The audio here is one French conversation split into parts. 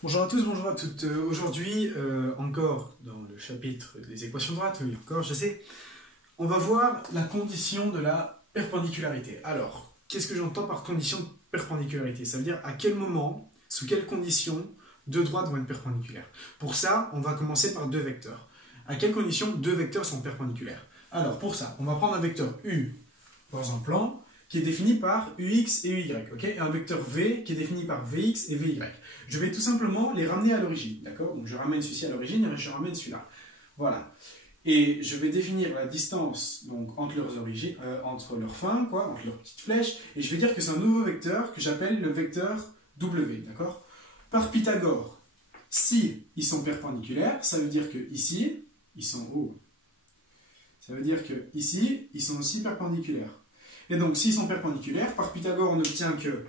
Bonjour à tous, bonjour à toutes. Aujourd'hui, encore dans le chapitre des équations droites, oui, encore, je sais, on va voir la condition de la perpendicularité. Alors, qu'est-ce que j'entends par condition de perpendicularité? Ça veut dire à quel moment, sous quelles conditions, deux droites vont être perpendiculaires. Pour ça, on va commencer par deux vecteurs. À quelles conditions deux vecteurs sont perpendiculaires? Alors, pour ça, on va prendre un vecteur U dans un plan, qui est défini par UX et UY, ok, et un vecteur V qui est défini par VX et VY. Je vais tout simplement les ramener à l'origine, d'accord? Donc je ramène celui-ci à l'origine et je ramène celui-là. Voilà. Et je vais définir la distance donc, entre leurs origines, entre leurs fins, quoi, entre leurs petites flèches, et je vais dire que c'est un nouveau vecteur que j'appelle le vecteur W, d'accord? Par Pythagore, si ils sont perpendiculaires, ça veut dire que ici, ils sont hauts. Ça veut dire que ici, ils sont aussi perpendiculaires. Et donc, s'ils sont perpendiculaires, par Pythagore, on obtient que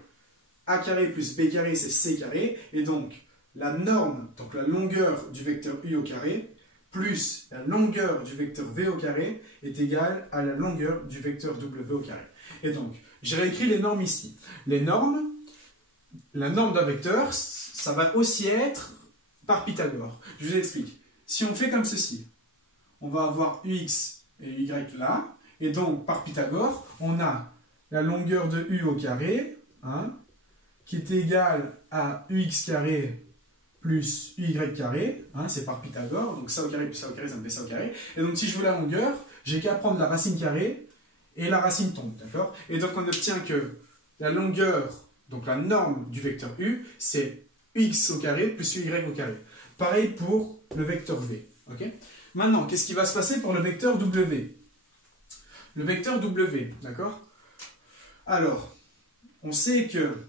a carré plus b carré, c'est c carré. Et donc, la norme, donc la longueur du vecteur u au carré, plus la longueur du vecteur v au carré, est égale à la longueur du vecteur w au carré. Et donc, j'ai réécrit les normes ici. Les normes, la norme d'un vecteur, ça va aussi être par Pythagore. Je vous explique. Si on fait comme ceci, on va avoir ux et y là. Et donc, par Pythagore, on a la longueur de u au carré, hein, qui est égale à ux carré plus uy carré, hein, c'est par Pythagore, donc ça au carré plus ça au carré, ça me fait ça au carré. Et donc, si je veux la longueur, j'ai qu'à prendre la racine carrée, et la racine tombe, d'accord? Et donc, on obtient que la longueur, donc la norme du vecteur u, c'est ux au carré plus uy au carré. Pareil pour le vecteur v, ok? Maintenant, qu'est-ce qui va se passer pour le vecteur w? Le vecteur W, d'accord? Alors, on sait que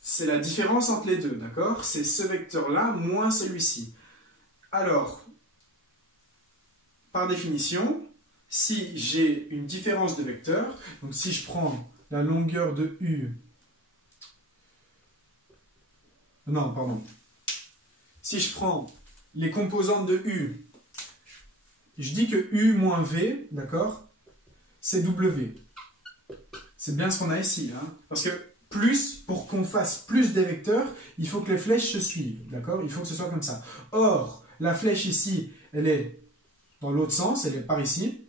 c'est la différence entre les deux, d'accord? C'est ce vecteur-là moins celui-ci. Alors, par définition, si j'ai une différence de vecteurs, donc si je prends la longueur de U... Non, pardon. Si je prends les composantes de U, je dis que U moins V, d'accord, c'est W. C'est bien ce qu'on a ici, hein, parce que pour qu'on fasse plus des vecteurs, il faut que les flèches se suivent, d'accord? Il faut que ce soit comme ça. Or, la flèche ici, elle est dans l'autre sens, elle est par ici.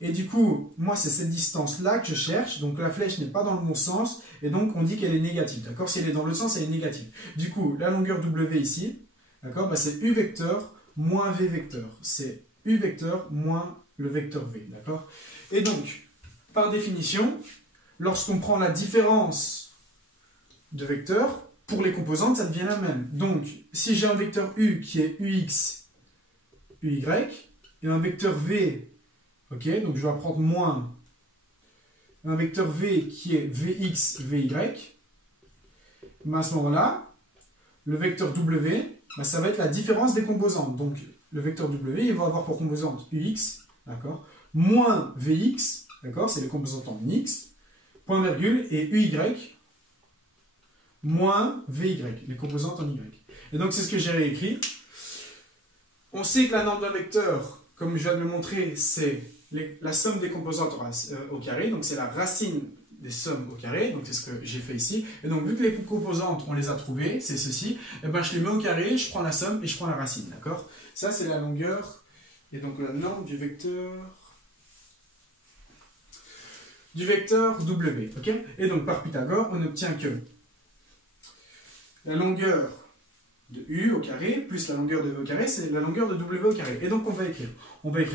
Et du coup, moi, c'est cette distance-là que je cherche, donc la flèche n'est pas dans le bon sens, et donc on dit qu'elle est négative, d'accord? Si elle est dans l'autre sens, elle est négative. Du coup, la longueur W ici, d'accord, bah, c'est U vecteur moins V vecteur. C'est U vecteur moins le vecteur V, d'accord? Et donc, par définition, lorsqu'on prend la différence de vecteurs, pour les composantes, ça devient la même. Donc, si j'ai un vecteur U qui est UX, UY, et un vecteur V, ok, donc je vais prendre moins un vecteur V qui est VX, VY, mais à ce moment-là, le vecteur W, bah, ça va être la différence des composantes. Donc, le vecteur W, il va avoir pour composante UX, d'accord, moins VX, d'accord, c'est les composantes en X, point virgule, et UY, moins VY, les composantes en Y. Et donc, c'est ce que j'ai réécrit. On sait que la norme d'un vecteur, comme je viens de le montrer, c'est la somme des composantes au carré, donc c'est la racine des sommes au carré, donc c'est ce que j'ai fait ici. Et donc, vu que les composantes, on les a trouvées, c'est ceci, et ben je les mets au carré, je prends la somme et je prends la racine, d'accord? Ça, c'est la longueur, et donc la norme du vecteur W, ok? Et donc, par Pythagore, on obtient que la longueur de U au carré plus la longueur de V au carré, c'est la longueur de W au carré. Et donc, on va écrire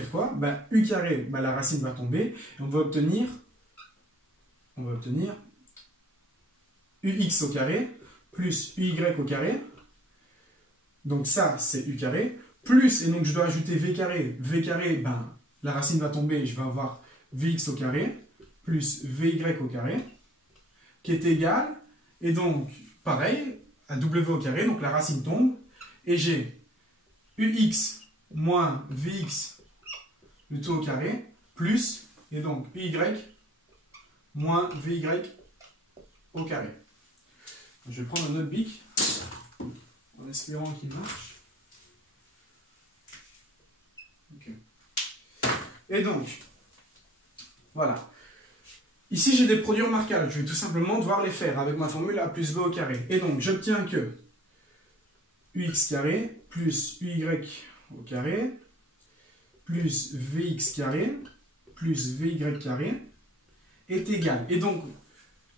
quoi? Ben, U carré, ben, la racine va tomber, et on va obtenir UX au carré plus UY au carré. Donc ça, c'est U carré. Plus, et donc je dois ajouter V carré. V carré, ben, la racine va tomber, je vais avoir VX au carré plus VY au carré, qui est égal, et donc, pareil, à W au carré, donc la racine tombe, et j'ai UX moins VX, le tout au carré, plus, et donc UY moins VY au carré. Je vais prendre un autre bic, en espérant qu'il marche. Okay. Et donc, voilà. Ici, j'ai des produits remarquables. Je vais tout simplement devoir les faire avec ma formule a plus b au carré. Et donc, j'obtiens que ux carré plus uy au carré plus vx carré plus vy carré est égal. Et donc,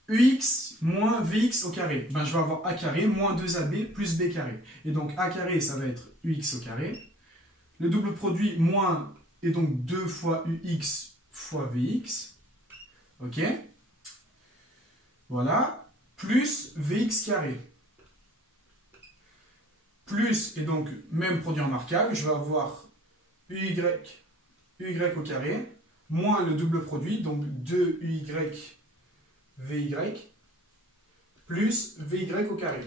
ux moins vx au carré. Ben, je vais avoir a carré moins 2ab plus b carré. Et donc, a carré, ça va être ux au carré. Le double produit moins est donc 2 fois ux fois vx. Ok, voilà, plus vx carré, plus, et donc même produit remarquable, je vais avoir uy au carré, moins le double produit, donc 2uy vy, plus vy au carré.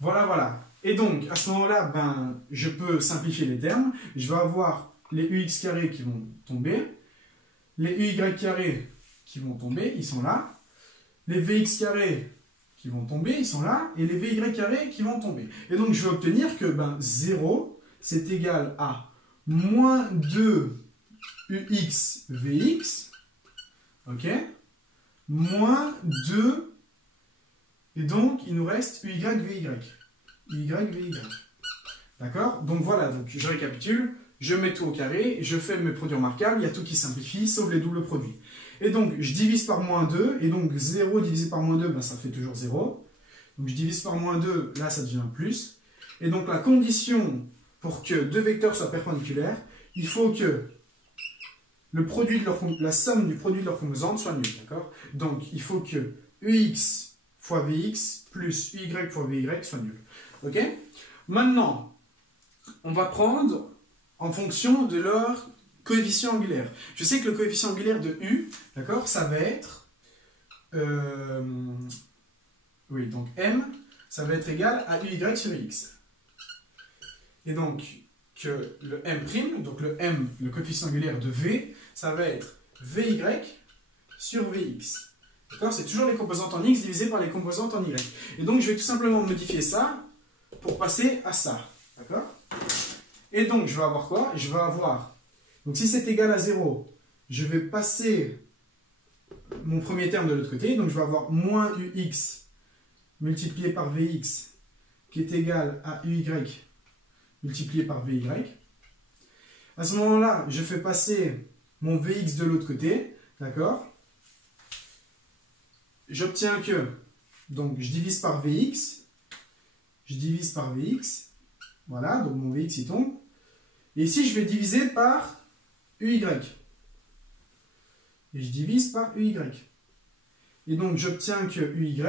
Voilà, voilà. Et donc, à ce moment-là, ben, je peux simplifier les termes. Je vais avoir les ux carrés qui vont tomber. Les uy carrés qui vont tomber, ils sont là. Les vx carrés qui vont tomber, ils sont là. Et les vy carrés qui vont tomber. Et donc, je vais obtenir que ben, 0, c'est égal à moins 2 ux vx, ok, moins 2, et donc, il nous reste uy vy. Uy vy. D'accord? Donc, voilà, donc, je récapitule. Je mets tout au carré, je fais mes produits remarquables, il y a tout qui simplifie, sauf les doubles produits. Et donc, je divise par moins 2, et donc 0 divisé par moins 2, ben, ça fait toujours 0. Donc, je divise par moins 2, là, ça devient plus. Et donc, la condition pour que deux vecteurs soient perpendiculaires, il faut que le produit de la somme du produit de leurs composantes soit nulle. D'accord? Donc, il faut que ux fois vx plus uy fois vy soit nul. Ok? Maintenant, on va prendre en fonction de leur coefficient angulaire. Je sais que le coefficient angulaire de U, d'accord, ça va être... oui, donc M, ça va être égal à uy sur x. Et donc, que le M', donc le M, le coefficient angulaire de V, ça va être Vy sur Vx. D'accord? C'est toujours les composantes en x divisées par les composantes en y. Et donc, je vais tout simplement modifier ça pour passer à ça. D'accord? Et donc, je vais avoir quoi? Je vais avoir, donc si c'est égal à 0, je vais passer mon premier terme de l'autre côté. Donc, je vais avoir moins ux multiplié par vx qui est égal à uy multiplié par vy. À ce moment-là, je fais passer mon vx de l'autre côté. D'accord? J'obtiens que, donc, je divise par vx. Je divise par vx. Voilà, donc mon vx il tombe. Et ici, je vais diviser par uy. Et je divise par uy. Et donc, j'obtiens que uy,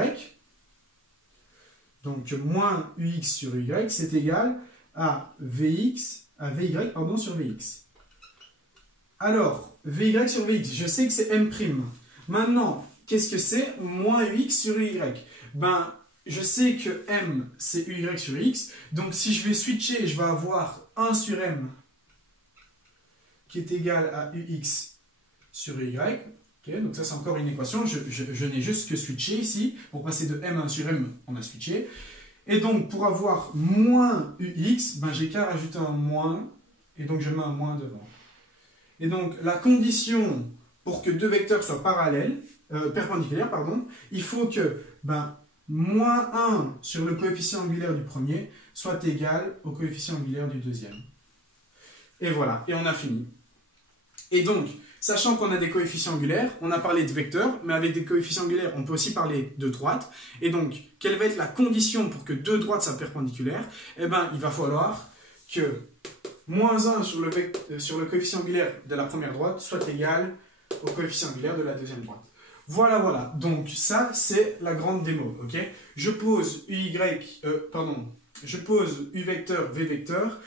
donc moins ux sur uy, c'est égal à vy sur vx. Alors, vy sur vx, je sais que c'est M'. Maintenant, qu'est-ce que c'est moins ux sur uy? Ben, je sais que M, c'est uy sur x. Donc, si je vais switcher, je vais avoir 1 sur M qui est égal à ux sur uy. Okay, donc, ça, c'est encore une équation. Je n'ai juste que switché ici. Pour passer de M1 sur M, on a switché. Et donc, pour avoir moins ux, ben, j'ai qu'à rajouter un moins. Et donc, je mets un moins devant. Et donc, la condition pour que deux vecteurs soient perpendiculaires, il faut que ben, moins 1 sur le coefficient angulaire du premier soit égal au coefficient angulaire du deuxième. Et voilà, et on a fini. Et donc, sachant qu'on a des coefficients angulaires, on a parlé de vecteurs, mais avec des coefficients angulaires, on peut aussi parler de droites. Et donc, quelle va être la condition pour que deux droites soient perpendiculaires? Eh bien, il va falloir que moins 1 sur le coefficient angulaire de la première droite soit égal au coefficient angulaire de la deuxième droite. Voilà, voilà. Donc, ça, c'est la grande démo. Ok? Je pose je pose U vecteur, V vecteur.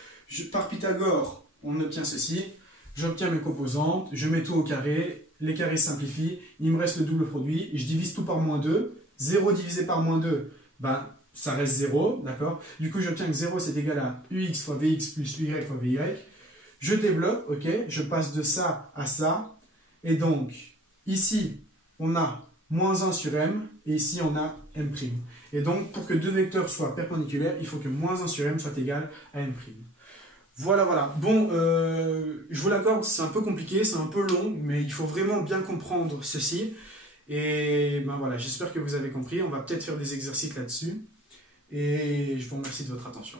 Par Pythagore, on obtient ceci. J'obtiens mes composantes, je mets tout au carré, les carrés simplifient, il me reste le double produit, je divise tout par moins 2. 0 divisé par moins 2, ben, ça reste 0, d'accord? Du coup, j'obtiens que 0, c'est égal à ux fois vx plus uy fois vy. Je développe, ok? Je passe de ça à ça. Et donc, ici, on a moins 1 sur m, et ici, on a m'. Et donc, pour que deux vecteurs soient perpendiculaires, il faut que moins 1 sur m soit égal à m'. Voilà, voilà. Bon, je vous l'accorde, c'est un peu compliqué, c'est un peu long, mais il faut vraiment bien comprendre ceci. Et ben voilà, j'espère que vous avez compris. On va peut-être faire des exercices là-dessus. Et je vous remercie de votre attention.